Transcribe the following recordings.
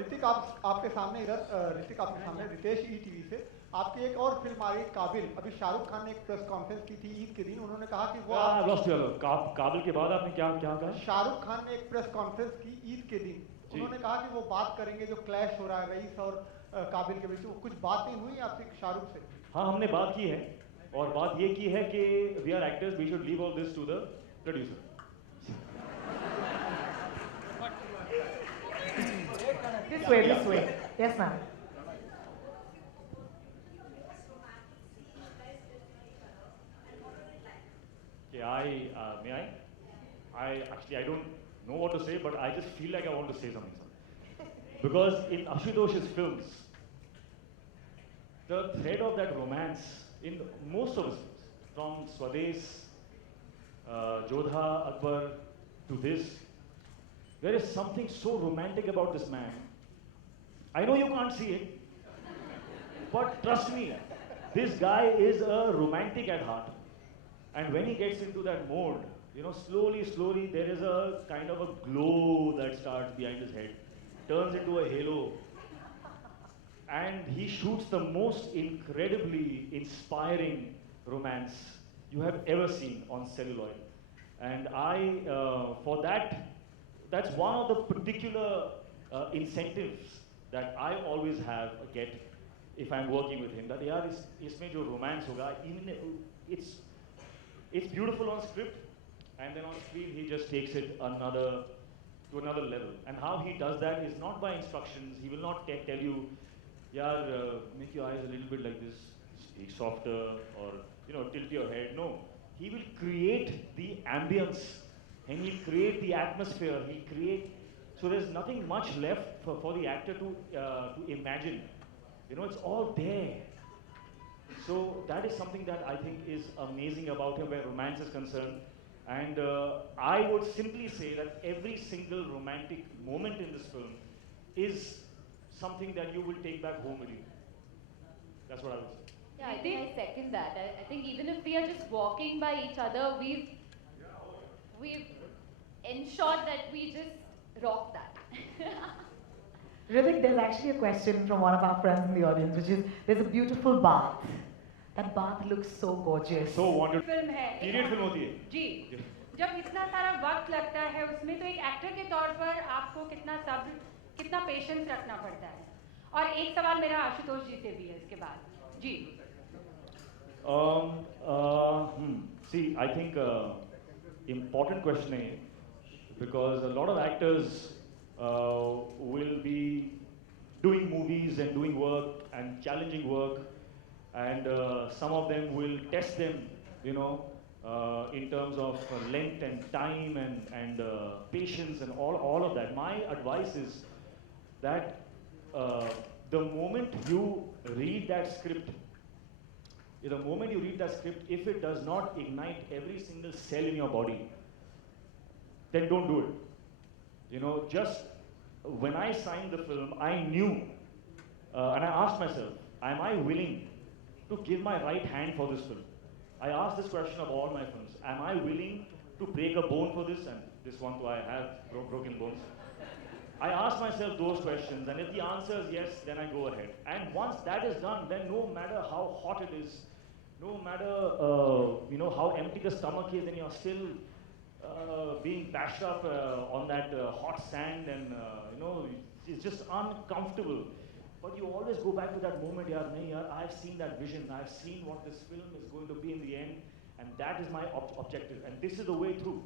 ऋतिक आपके सामने ऋतिक आपके सामने रितेश ईटीवी से आपकी एक और फिल्म आ रही काबिल। अभी शाहरुख खान ने एक प्रेस कॉन्फ्रेंस की थी ईद के दिन, उन्होंने कहा कि वो काबिल के बाद आपने क्या क्या कहा? शाहरुख खान ने एक प्रेस कॉन्फ्रेंस की ईद के दिन, उन्होंने कहा कि वो बात करेंगे जो क्लैश हो रहा है रईस और काबिल के बीच। कुछ बात नहीं हुई आपसे शाहरुख से? हाँ, हमने बात की है और बात ये की है कि we are actors, we should leave all this to the producer. This way, this way. Yes, ma'am. Okay, may I actually, I don't know what to say, but I just feel like I want to say something. Because in Ashutosh's films, the thread of that romance in most of his films, from Swades, Jodha, Akbar to this, there is something so romantic about this man. I know you can't see it, but trust me, this guy is a romantic at heart. And when he gets into that mode, you know, slowly, there is a kind of a glow that starts behind his head, turns into a halo. And he shoots the most incredibly inspiring romance you have ever seen on celluloid. And for that, that's one of the particular incentives that I always get if I'm working with him. That yaar, isme jo romance hoga, it's beautiful on script, and then on screen he just takes it to another level. And how he does that is not by instructions. He will not tell you, yaar, make your eyes a little bit like this, speak softer, or tilt your head. No, he will create the ambience, and he'll create the atmosphere. He'll create, so there's nothing much left for the actor to imagine. It's all there. So that is something that I think is amazing about him where romance is concerned. And I would simply say that every single romantic moment in this film is something that you will take back home with you. That's what I would say. Yeah, I think I second that. I think even if we are just walking by each other, we've ensured that we just rock that. Hrithik, there's actually a question from one of our friends in the audience, which is, there's a beautiful bath. That bath looks so gorgeous. So wonderful. Film है period film होती है जी। जब इतना सारा वक्त लगता है उसमें, तो एक एक्टर के तौर पर आपको कितना सब्र, कितना पेशेंस रखना पड़ता है। और एक सवाल मेरा आशुतोष जी से भी है इसके बाद जी। See, I think important question है, because a lot of actors will be doing movies and doing work and challenging work, and some of them will test them, in terms of length and time and patience and all of that. My advice is that the moment you read that script, if it does not ignite every single cell in your body, then don't do it. Just when I signed the film, I knew, and I asked myself, am I willing to give my right hand for this film? I asked this question of all my films. Am I willing to break a bone for this? And this one too, I have broken bones. I ask myself those questions, and if the answer is yes, then I go ahead. And once that is done, then no matter how hot it is, no matter how empty the stomach is, and you're still being bashed up on that hot sand, and it's just uncomfortable. But you always go back to that moment, I've seen that vision, I've seen what this film is going to be in the end, and that is my objective, and this is the way through.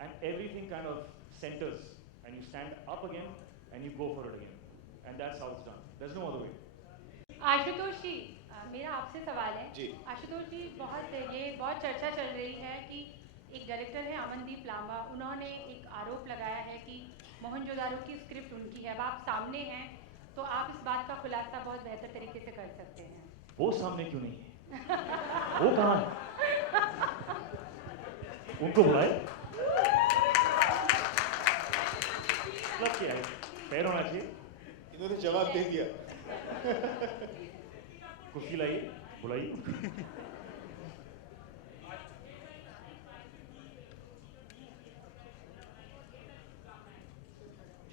And everything kind of centers, and you stand up again, and you go for it again. And that's how it's done. There's no other way. Ashutosh जी, मेरा आपसे सवाल है जी। आशुतोष जी, बहुत चर्चा चल रही है कि एक डायरेक्टर है अमनदीप लांबा, उन्होंने एक आरोप लगाया है कि मोहनजोदारो की स्क्रिप्ट उनकी है। अब आप सामने हैं, तो आप इस बात का खुलासा बहुत बेहतर तरीके से कर सकते हैं। वो सामने क्यों नहीं है? वो कहाँ है? उनको बुलाए? मतलब क्या है? पैर होना चाहिए? इन्होंने जवाब दे दिया। कुर्सी लाइए, बुलाइए।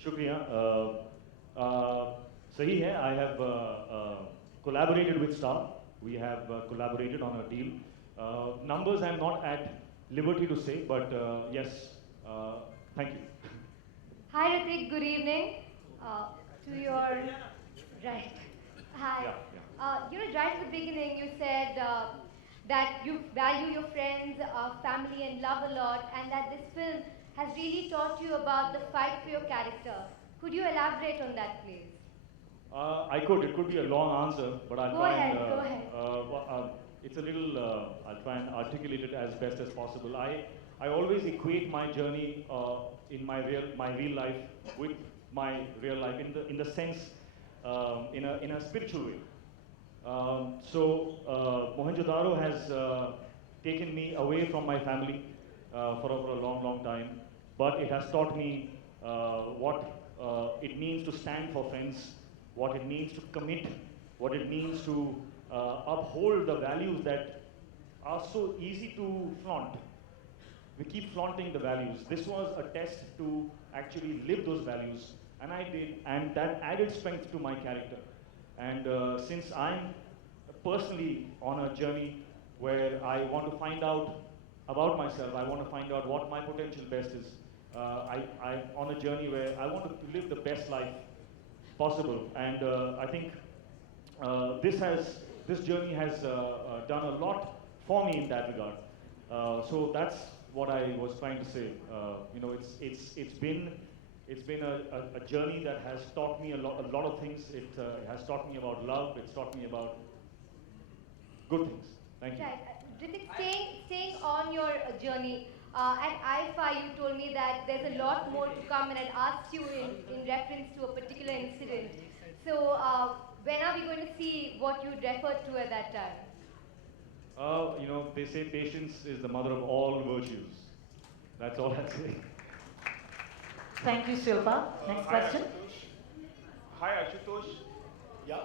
शुक्रिया. सही है. I have collaborated with Star. We have collaborated on a deal. Numbers I'm not at liberty to say, but yes, thank you. Hi Ritik, good evening. To your right. Hi. Yeah, Right at the beginning you said that you value your friends, family and love a lot, and that this film has really taught you about the fight for your character. Could you elaborate on that, please? I could. It could be a long answer, but I'll Go try ahead, and. go ahead. It's a little. I'll try and articulate it as best as possible. I always equate my journey in my real life with my real life in the sense in a spiritual way. Mohenjo-daro has taken me away from my family for a long time, but it has taught me what it means to stand for friends, what it means to commit, what it means to uphold the values that are so easy to flaunt. We keep flaunting the values. This was a test to actually live those values, and I did, and that added strength to my character. And since I'm personally on a journey where I want to find out about myself, I want to find out what my potential best is. I'm on a journey where I want to live the best life possible, and I think this journey has done a lot for me in that regard. So that's what I was trying to say. It's been a journey that has taught me a lot of things. It has taught me about love. It's taught me about good things. Thank you. Right. Ritik, staying on your journey, at IFA you told me that there's a lot more to come, and I'd asked you in reference to a particular incident. So when are we going to see what you referred to at that time? They say patience is the mother of all virtues. That's all I'd say. Thank you, Shilpa. Next question. Hi, Ashutosh. Yeah.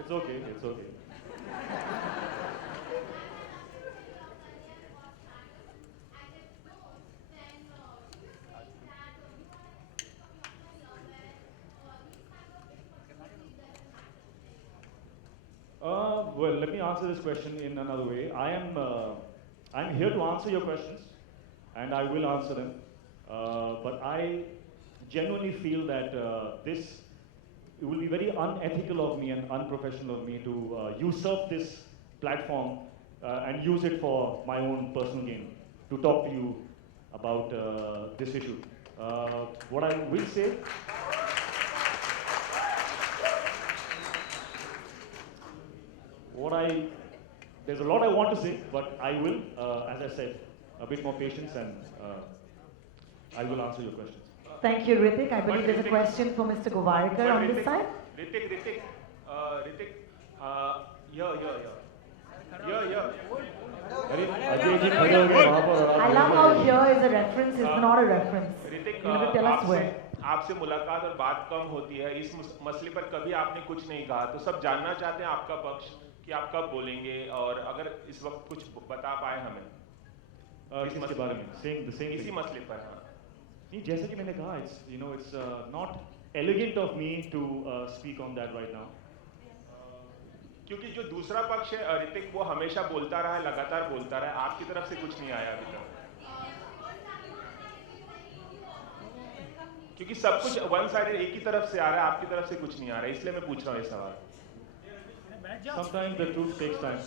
It's okay. It's okay. Well, let me answer this question in another way. I'm here to answer your questions, and I will answer them. But I genuinely feel that it will be very unethical of me and unprofessional of me to usurp this platform and use it for my own personal gain to talk to you about this issue. What I will say. There's a lot I want to say, but I will, as I said, a bit more patience, and I will answer your questions. Thank you, Ritik. I believe there's a question for Mr. Govarkar on this side. Ritik, here. I love how here is a reference, is not a reference. Ritik, You have to tell us where. आपसे मुलाकात और बात कम होती है. इस मसले पर कभी आपने कुछ नहीं कहा, तो सब जानना चाहते हैं आपका पक्ष कि आप कब बोलेंगे, और अगर इस वक्त कुछ बता पाए हमें इस मसले बारे में, इसी मसले पर. हाँ. नहीं, जैसे कि मैंने कहा, it's not elegant of me to speak on that right now. क्योंकि जो दूसरा पक्ष है ऋतिक, वो हमेशा बोलता रहा है, लगातार बोलता रहा है, आपकी तरफ से कुछ नहीं आया अभी तक. क्योंकि सब कुछ वन साइडेड एक ही तरफ से आ रहा है, आपकी तरफ से कुछ नहीं आ रहा है, इसलिए मैं पूछ रहा हूँ ये सवाल. Sometimes the truth takes time.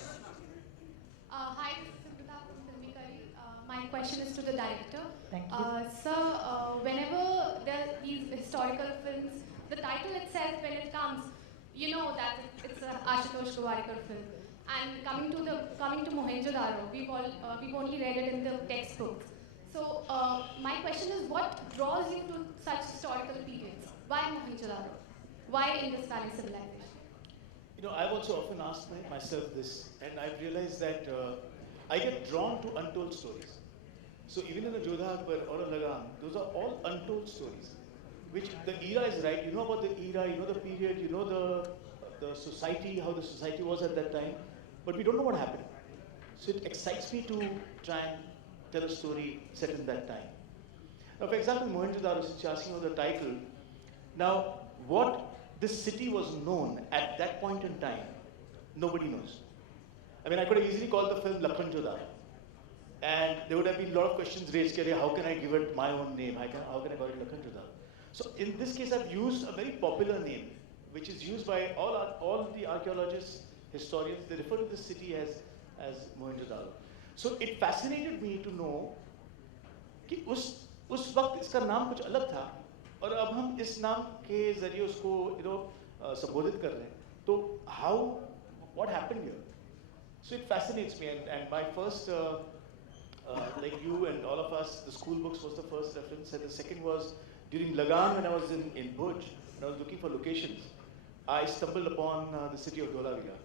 Hi, Simrita from Filmically. My question is to the director. Thank you. Sir, whenever there are these historical films, the title itself, when it comes, you know that it's a Ashutosh Govarkar film. And coming to Mohenjo-daro, we've only read it in the textbooks. So my question is, what draws you to such historical periods? Why Mohenjo-daro? Why Indus Valley Civilization? I've also often asked myself this, and I've realized that I get drawn to untold stories. So even in the Jodha Akbar or a Lagan, those are all untold stories, which the era is right. You know about the era, you know the period, you know the society, how the society was at that time, but we don't know what happened. So it excites me to try and tell a story set in that time. Now, for example, Mohenjo-daro, since you're asking about the title, now what this city was known at that point in time, nobody knows. I mean, I could have easily called the film Lakhanjo-daro. And there would have been a lot of questions raised, how can I give it my own name? How can I call it Lakhanjo-daro? So in this case, I've used a very popular name, which is used by all the archaeologists, historians. They refer to the city as Mohenjo-daro. So it fascinated me to know कि उस वक्त इसका नाम कुछ अलग था और अब हम इस नाम के जरिए उसको संबोधित कर रहे हैं. तो what happened here? So it fascinates me, and my first like you and all of us, the school books was the first reference, and the second was during Lagan when I was in Bhuj, when I was looking for locations, I stumbled upon the city of Dholavira,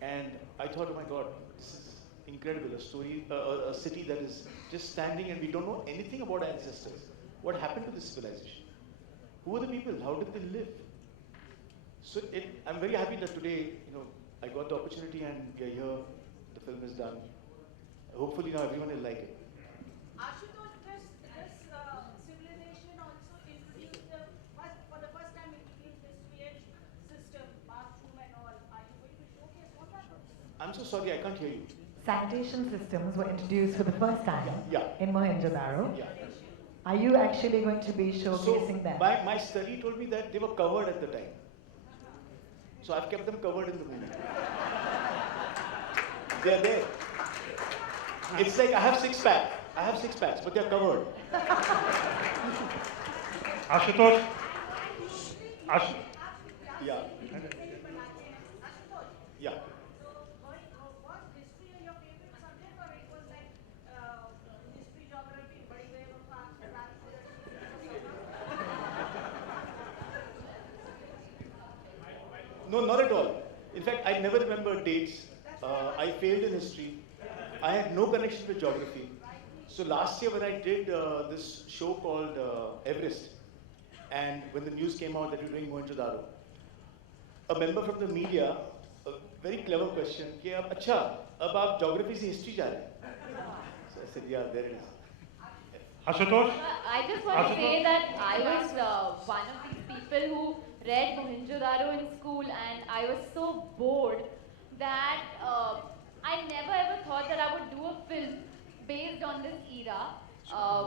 and I thought, oh my God, this is incredible, a city that is just standing and we don't know anything about our ancestors. What happened to this civilization? Who are the people? How did they live? So I'm very happy that today, I got the opportunity and we are here, the film is done. Hopefully now everyone will like it. Ashutosh, this civilization also introduced for the first time introduced this sewage system, bathroom and all. Are you going to showcase what happened? I'm so sorry, I can't hear you. Sanitation systems were introduced for the first time in Mohenjo-daro. Yeah. Are you actually going to be showcasing them? My study told me that they were covered at the time. So I've kept them covered in the movie. They're there. It's like I have six packs, but they're covered. Ashutosh. Yeah. Yeah. Was history your favorite subject, or it was like history, geography, badi wave of No, not at all. In fact, I never remember dates. I failed in history. I had no connection with geography. So last year when I did this show called Everest, and when the news came out that we were doing Mohenjo-daro, a member from the media, a very clever question, कि अब अच्छा, अब आप geography से history जा रहे हैं? So I said, yeah, there it is. Ashutosh? I just want to say that I was one of these people who read Mohenjo-daro in school, and I was so bored that I never ever thought that I would do a film based on this era.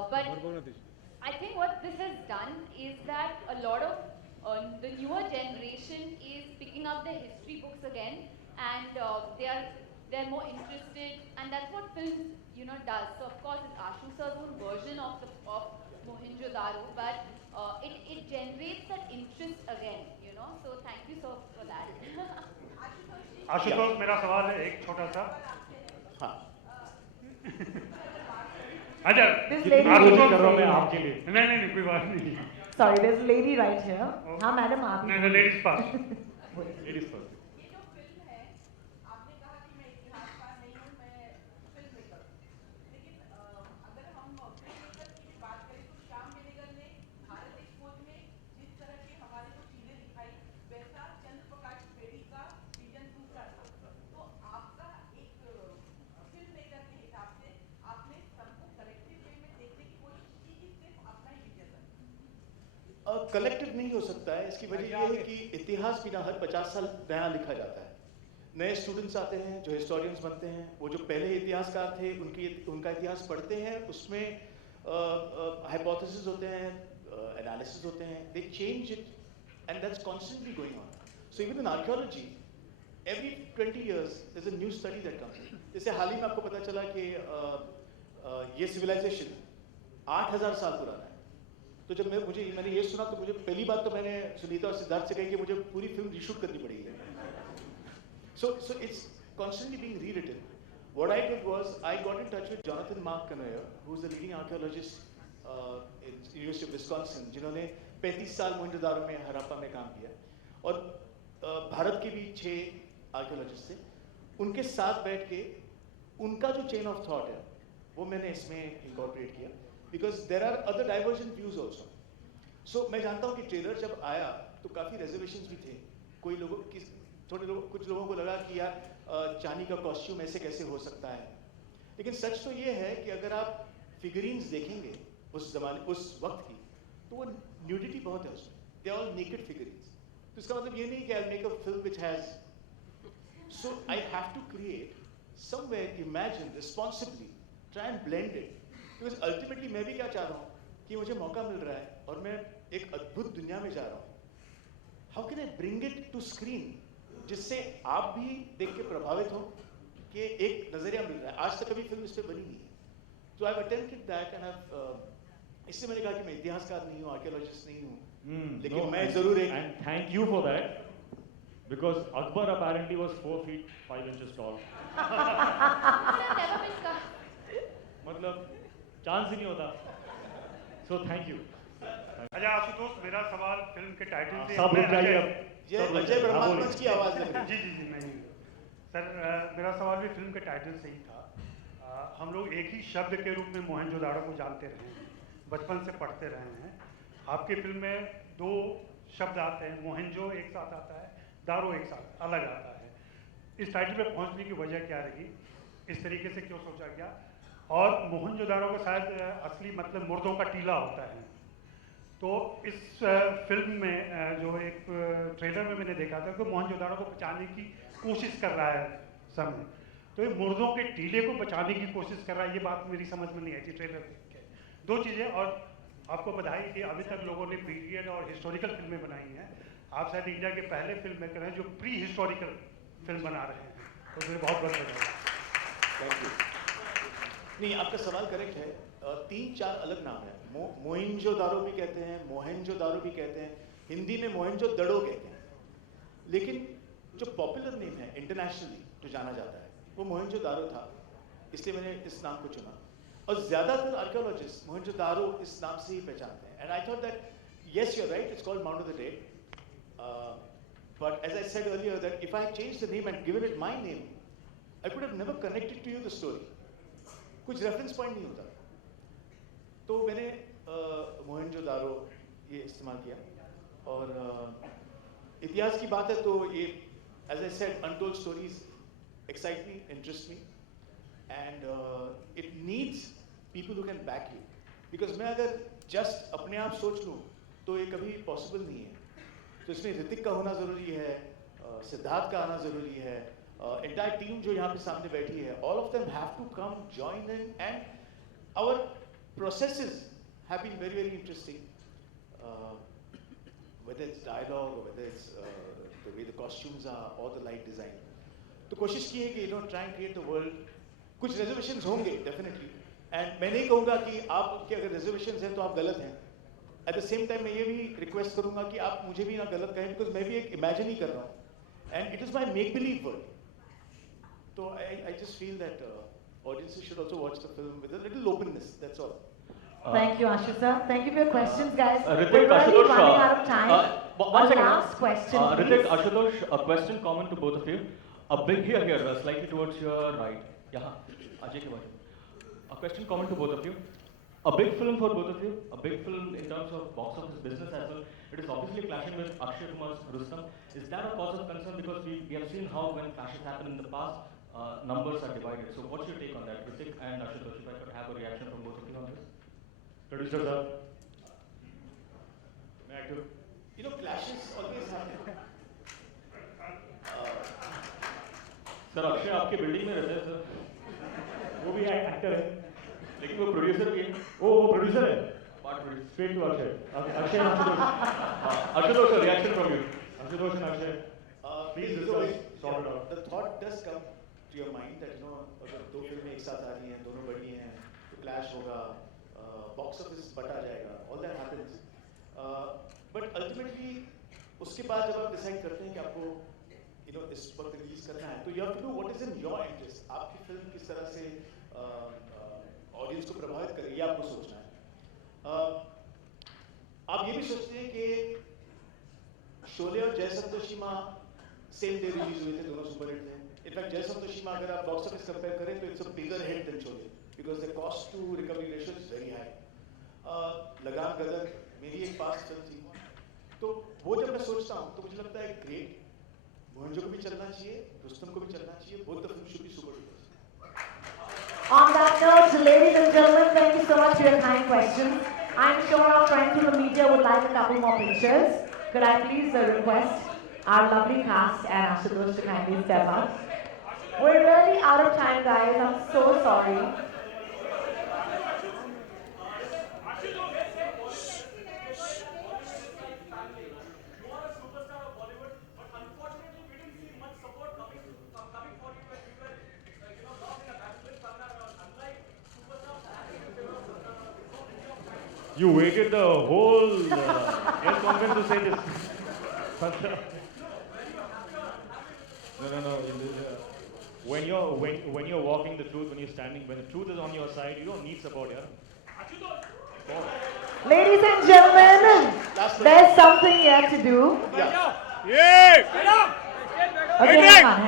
But I think what this has done is that a lot of the newer generation is picking up their history books again, and they're more interested, and that's what films does. So of course it's Ashu sir's own version of Mohenjo-daro, but it generates that interest again, So thank you so for that. Ashutosh, मेरा सवाल है एक छोटा सा. हाँ. अच्छा. आशुतोष कर रहा हूँ मैं आपके लिए. नहीं कोई बात नहीं. Sorry, there's a lady right here. हाँ मैडम आप. No, ladies first. Ladies first. ये जो फिल्म है, आपने कहा कि मैं इतिहासकार नहीं हूँ, मैं फिल्म मेकर हूँ. लेकिन अगर हम फिल्म मेकर की बात करें तो श्याम बेनेगल ने भारत एक्सपोज में जिस तरह की हमारे को चीजें दिखाई, वैसा चंद्रप्रकाश बेदी का विजन दूसरा था. तो आपका एक फिल्म मेकर के हिसाब से आपने सबको कलेक्टिव वे में देखने की कोशिश की कि सिर्फ अपना ही विजन है. कलेक्टिव नहीं हो सकता है. इसकी वजह यह है कि इतिहास भी ना हर 50 साल नया लिखा जाता है. नए स्टूडेंट्स आते हैं जो हिस्टोरियंस बनते हैं, वो जो पहले इतिहासकार थे उनका इतिहास पढ़ते हैं, उसमें हाइपोथेसिस होते हैं, एनालिसिस होते हैं, दे change it and that's constantly going on. So even in archaeology every 20 years there's a new study that comes. जैसे हाल ही में आपको पता चला कि ये सिविलाइजेशन 8000 साल पुराना है. तो जब मैंने ये सुना तो मुझे पहली बात तो मैंने सुनीता और सिद्धार्थ से कही कि मुझे पूरी फिल्म रीशूट करनी पड़ेगी. So it's constantly being rewritten. What I did was I got in touch with Jonathan Mark Canoyer, who's the leading archaeologist in University of Wisconsin, जिन्होंने 35 साल मोहेंजोदारो में हड़प्पा में काम किया, और भारत के भी 6 आर्कियोलॉजिस्ट थे. उनके साथ बैठ के उनका जो चेन ऑफ थॉट है वो मैंने इसमें इंकॉर्पोरेट किया, because there are other divergent views also. So मैं जानता हूँ कि ट्रेलर जब आया तो काफ़ी रिजर्वेशंस भी थे. कोई लोगों की कुछ लोगों को लगा कि यार चांदी का कॉस्ट्यूम ऐसे कैसे हो सकता है, लेकिन सच तो ये है कि अगर आप फिगरीन्स देखेंगे उस वक्त की, तो वो न्यूडिटी बहुत है उसमें, they are all naked figurines. तो इसका मतलब ये नहीं कि I make a film which has, so I have to create somewhere, imagine responsibly, try and blend it, because ultimately मैं भी क्या चाह रहा हूँ कि मुझे मौका मिल रहा है और मैं एक अद्भुत दुनिया में जा रहा हूँ, how can I bring it to screen जिससे आप भी देख के प्रभावित हो कि एक नजरिया मिल रहा है। आज तक कभी फिल्म इस पर बनी नहीं है, तो I have attempted that and इससे मैंने कहा कि मैं इतिहासकार नहीं हूँ, आर्कियोलॉजिस्ट नहीं हूँ, लेकिन मैं जरूर एक, and thank you for that, because Akbar apparently was 4 feet 5 inches tall. मतलब चांस ही नहीं होता, सो थैंक यू। अच्छा आशुतोष, मेरा सवाल फिल्म के टाइटल से, सब रुक जाइए अब, ये अजय ब्रह्मानंद की आवाज लग रही है। जी नहीं सर, मेरा सवाल भी फिल्म के टाइटल से ही था। हम लोग एक ही शब्द के रूप में मोहनजोदाड़ो को जानते रहे हैं, बचपन से पढ़ते रहे हैं। आपकी फिल्म में 2 शब्द आते हैं, मोहनजो एक साथ आता है, दारो एक साथ अलग आता है। इस टाइटल पे पहुंचने की वजह क्या रही, इस तरीके से क्यों सोचा गया? और मोहनजोदाड़ो का शायद असली मतलब मुर्दों का टीला होता है। तो इस फिल्म में जो एक ट्रेलर में मैंने देखा था कि मोहनजोदाड़ो को बचाने की कोशिश कर रहा है समय, तो ये मुर्दों के टीले को बचाने की कोशिश कर रहा है, ये बात मेरी समझ में नहीं आई थी ट्रेलर देख के। 2 चीज़ें, और आपको बधाई कि अभी तक लोगों ने पीरियड और हिस्टोरिकल फिल्में बनाई हैं। आप शायद इंडिया के पहले फिल्म मेकर हैं जो प्री हिस्टोरिकल फिल्म बना रहे हैं, तो मुझे बहुत बहुत बधाई। Thank you. नहीं, आपका सवाल करेक्ट है। 3-4 अलग नाम है, मोहनजोदारो भी कहते हैं, मोहनजोदारो भी कहते हैं, हिंदी में मोहनजोदड़ो कहते हैं, लेकिन जो पॉपुलर नेम है इंटरनेशनली जो जाना जाता है वो मोहनजोदारो था, इसलिए मैंने इस नाम को चुना। और ज़्यादातर आर्कियोलॉजिस्ट मोहनजोदारो इस नाम से ही पहचानते हैं। And I thought that yes you are right, it's called mount of the dead, but as I said earlier that if I change the name and given it my name, I could have never connected to you the story, कुछ reference point नहीं होता। तो मैंने मोहनजोदारो ये इस्तेमाल किया। और इतिहास की बात है तो ये, as I said, untold stories excite me, interest me, and it needs people who can back you, because मैं अगर जस्ट अपने आप सोच लूँ तो ये कभी पॉसिबल नहीं है। तो इसमें ऋतिक का होना ज़रूरी है, सिद्धार्थ का आना ज़रूरी है, एंटायर टीम जो यहाँ पे सामने बैठी है, all of them have to come join in, and our processes have been very, very interesting, whether it's dialogue or whether it's the way the costumes are or the light design. तो कोशिश की है कि try and create the world. कुछ reservations होंगे definitely, and मैं नहीं कहूँगा कि आपके अगर reservations हैं तो आप गलत हैं। At the same time मैं ये भी request करूँगा कि आप मुझे भी ना गलत कहें, because मैं भी एक imagine ही कर रहा हूँ, and it is my make believe world. So I just feel that audiences should also watch the film with a little openness, that's all. Thank you, Ashu sir. Thank you for your questions, guys. Ritik, We're already Ashutosh, running out of time. one second. Last question, Ritik, please. Ashutosh, a question common to both of you. A big here, slightly towards your right. Yeah, Ajay ke baare. A question common to both of you. A big film for both of you. A big film in terms of box office business as well. It is obviously clashing with Akshay Kumar's Rustom. Is that a cause of concern? Because we have seen how when clashes happen in the past, numbers are divided. So what's your take on that, Ritik and Ashutosh? If I could have a reaction from both of you on this. Producer sir. Clashes always happen. Sir Akshay आपके building में रहते हैं sir, वो भी actor है, लेकिन वो producer भी है। वो प्रोड्यूसर है, part producer. Straight to Akshay, Akshay Ashutosh sir, reaction from you, Ashutosh and Akshay, please discuss, sort it out. The thought does come to your mind that अगर 2 फिल्में एक साथ आ रही हैं, दोनों बड़ी हैं, तो क्लैश होगा, बॉक्स ऑफिस बटा जाएगा, all that happens, but ultimately उसके बाद जब आप डिसाइड करते हैं कि आपको इस वक्त रिलीज करना है, तो you have to do what is in your interest. आपकी फिल्म किस तरह से ऑडियंस को प्रभावित करे, ये आपको सोचना है। आप ये भी सोचते हैं कि शोले और जय संतोषी माँ सेम डे रिलीज हुए थे, दोनों सुपरहिट थे। इनफैक्ट जय संतोषी माँ अगर आप बॉक्स ऑफिस कंपेयर करें तो it's a bigger hit than Sholay, because the cost to recovery ratio is very high. लगान गदर मेरी एक पास्ट फिल्म थी, तो वो जब मैं सोचता हूँ तो मुझे लगता है ग्रेट, मोहनजो को भी चलना चाहिए, रुस्तम को भी चलना चाहिए. Both the films should be super duper. On that note, ladies and gentlemen, thank you so much for your kind questions. I'm sure our friends in the media would like a couple more pictures. Could I please request our lovely cast and Ashutosh to kindly step up? We're really out of time, guys. I'm so sorry. You waited the whole press conference to say this. No. When you're walking the truth, when you're standing, when the truth is on your side, you don't need support, yeah. Ladies and gentlemen, there's something yet to do. Okay, hang on.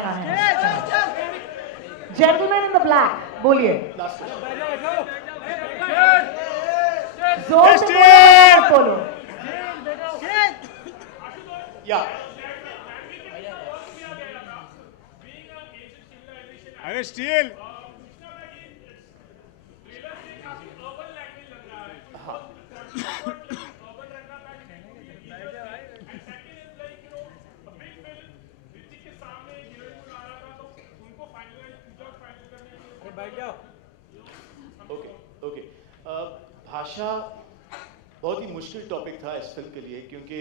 Gentlemen in the black, boliye. जोर से बोलो. Yeah. अरे steel. Okay. भाषा बहुत ही मुश्किल topic था इस film के लिए, क्योंकि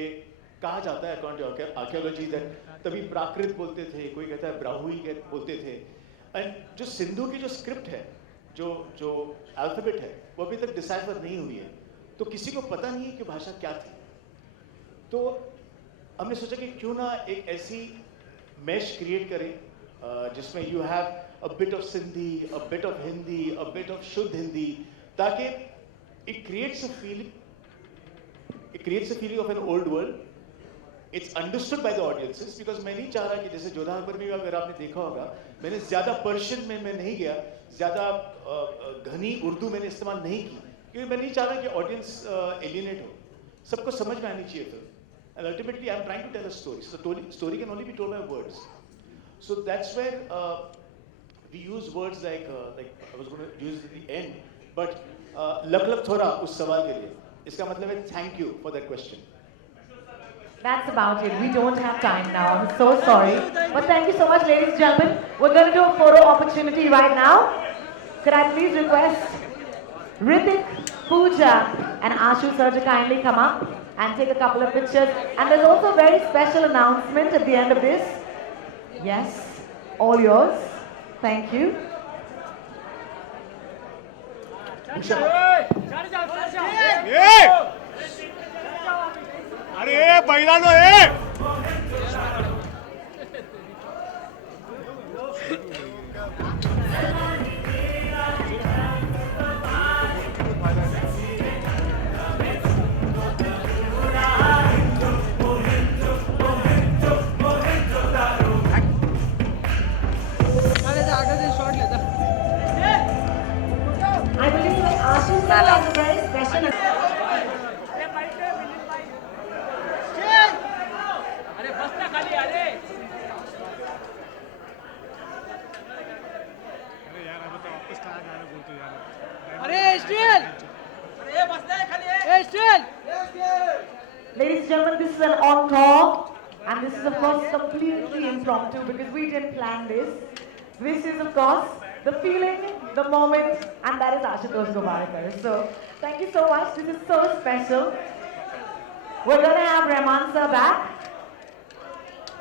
कहा जाता है अकॉर्डिंग टू आर्कियोलॉजी दैट तभी प्राकृत बोलते थे, कोई कहता है ब्राहुई बोलते थे. एंड जो सिंधु की जो स्क्रिप्ट है, जो अल्फाबेट है, वो अभी तक डिसाइफर नहीं हुई है, तो किसी को पता नहीं है कि भाषा क्या थी. तो हमने सोचा कि क्यों ना एक ऐसी मैश क्रिएट करें जिसमें you have a bit of Sindhi, a bit of Hindi, a bit of शुद्ध हिंदी, ताकि it creates a feeling of an old world. It's understood by the audiences, because मैं नहीं चाह रहा कि जैसे जोधा अकबर में अगर आपने देखा होगा, मैंने ज़्यादा पर्शियन में मैं नहीं गया, ज़्यादा घनी उर्दू मैंने इस्तेमाल नहीं की, क्योंकि मैं नहीं चाह रहा कि ऑडियंस एलियनेट हो. सबको समझ में आनी चाहिए film. And ultimately, I'm trying to tell a story. So the story can only be told by words. So that's where we use words like I was going to use it at the end, but luck थोड़ा उस सवाल के लिए. इसका मतलब है thank you for that question. That's about it. We don't have time now. I'm so sorry. But thank you so much, ladies and gentlemen. We're going to do a photo opportunity right now. Could I please request Ritik, Pooja, and Ashu sir to kindly come up and take a couple of pictures. And there's also a very special announcement at the end of this. Yes, all yours. Thank you. अरे बैलानो I believe that Ashu sir has a very special. Ladies and gentlemen, this is an encore, and this is of course completely impromptu because we didn't plan this. This is of course the feeling, the moment, and that is Ashutosh Gowariker. So thank you so much. This is so special. We're going to have Rahman sir back,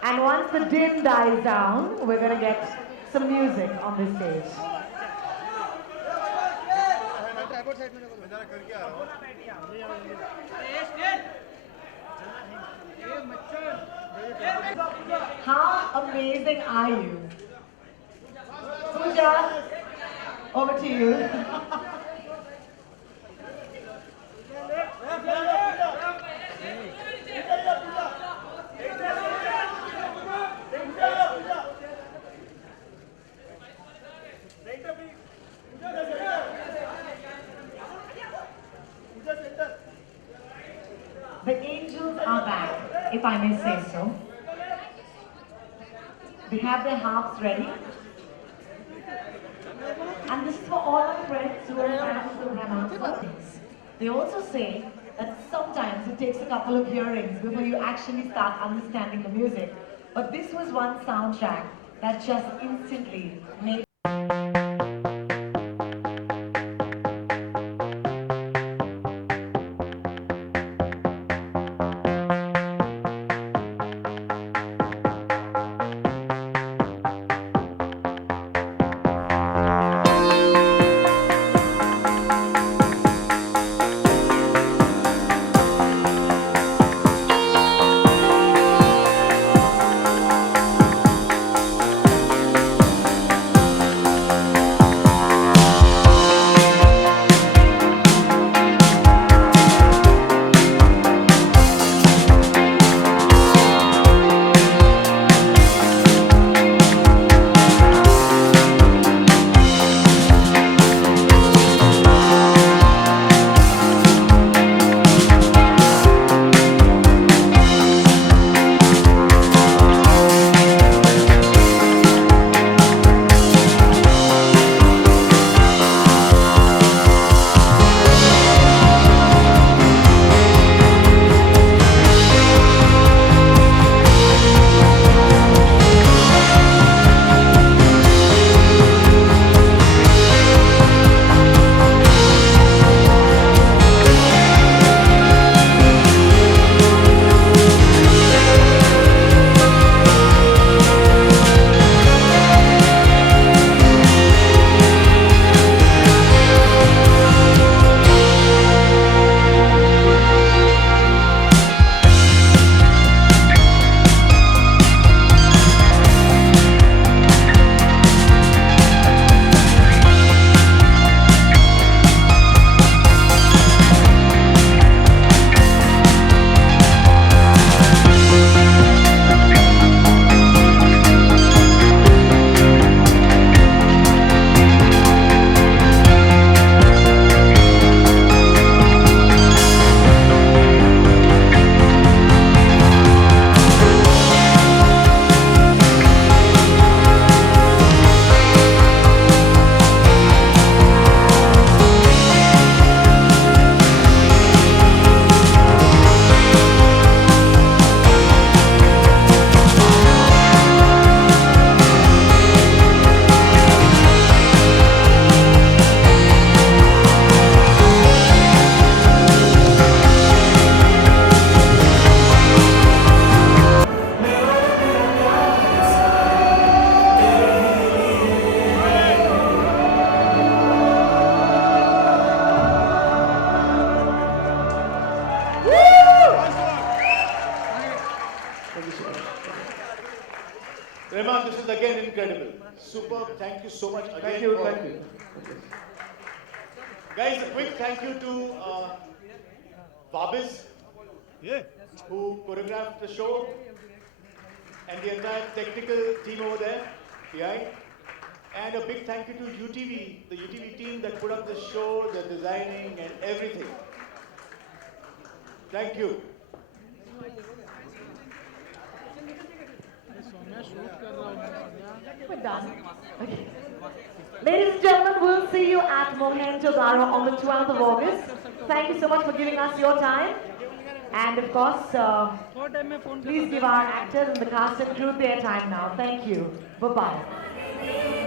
and once the din dies down, we're going to get some music on this stage. How amazing are you? Pooja, over to you. The angels are back, if I may say so. have their harps ready. And this is for all our friends who are fans of Raman. They also say that sometimes it takes a couple of hearings before you actually start understanding the music. But this was one soundtrack that just instantly made Rahman, this is again incredible. Superb. Thank you so much again. Thank you. Thank you. Guys, a quick thank you to Vabis, who choreographed the show, and the entire technical team over there behind. And a big thank you to UTV, the UTV team that put up the show, the designing and everything. Thank you. We're done. Okay. Ladies and gentlemen, we'll see you at Mohenjo-daro on the 12th of August. Thank you so much for giving us your time. And of course, please give our actors and the cast and crew their time now. Thank you. Bye-bye.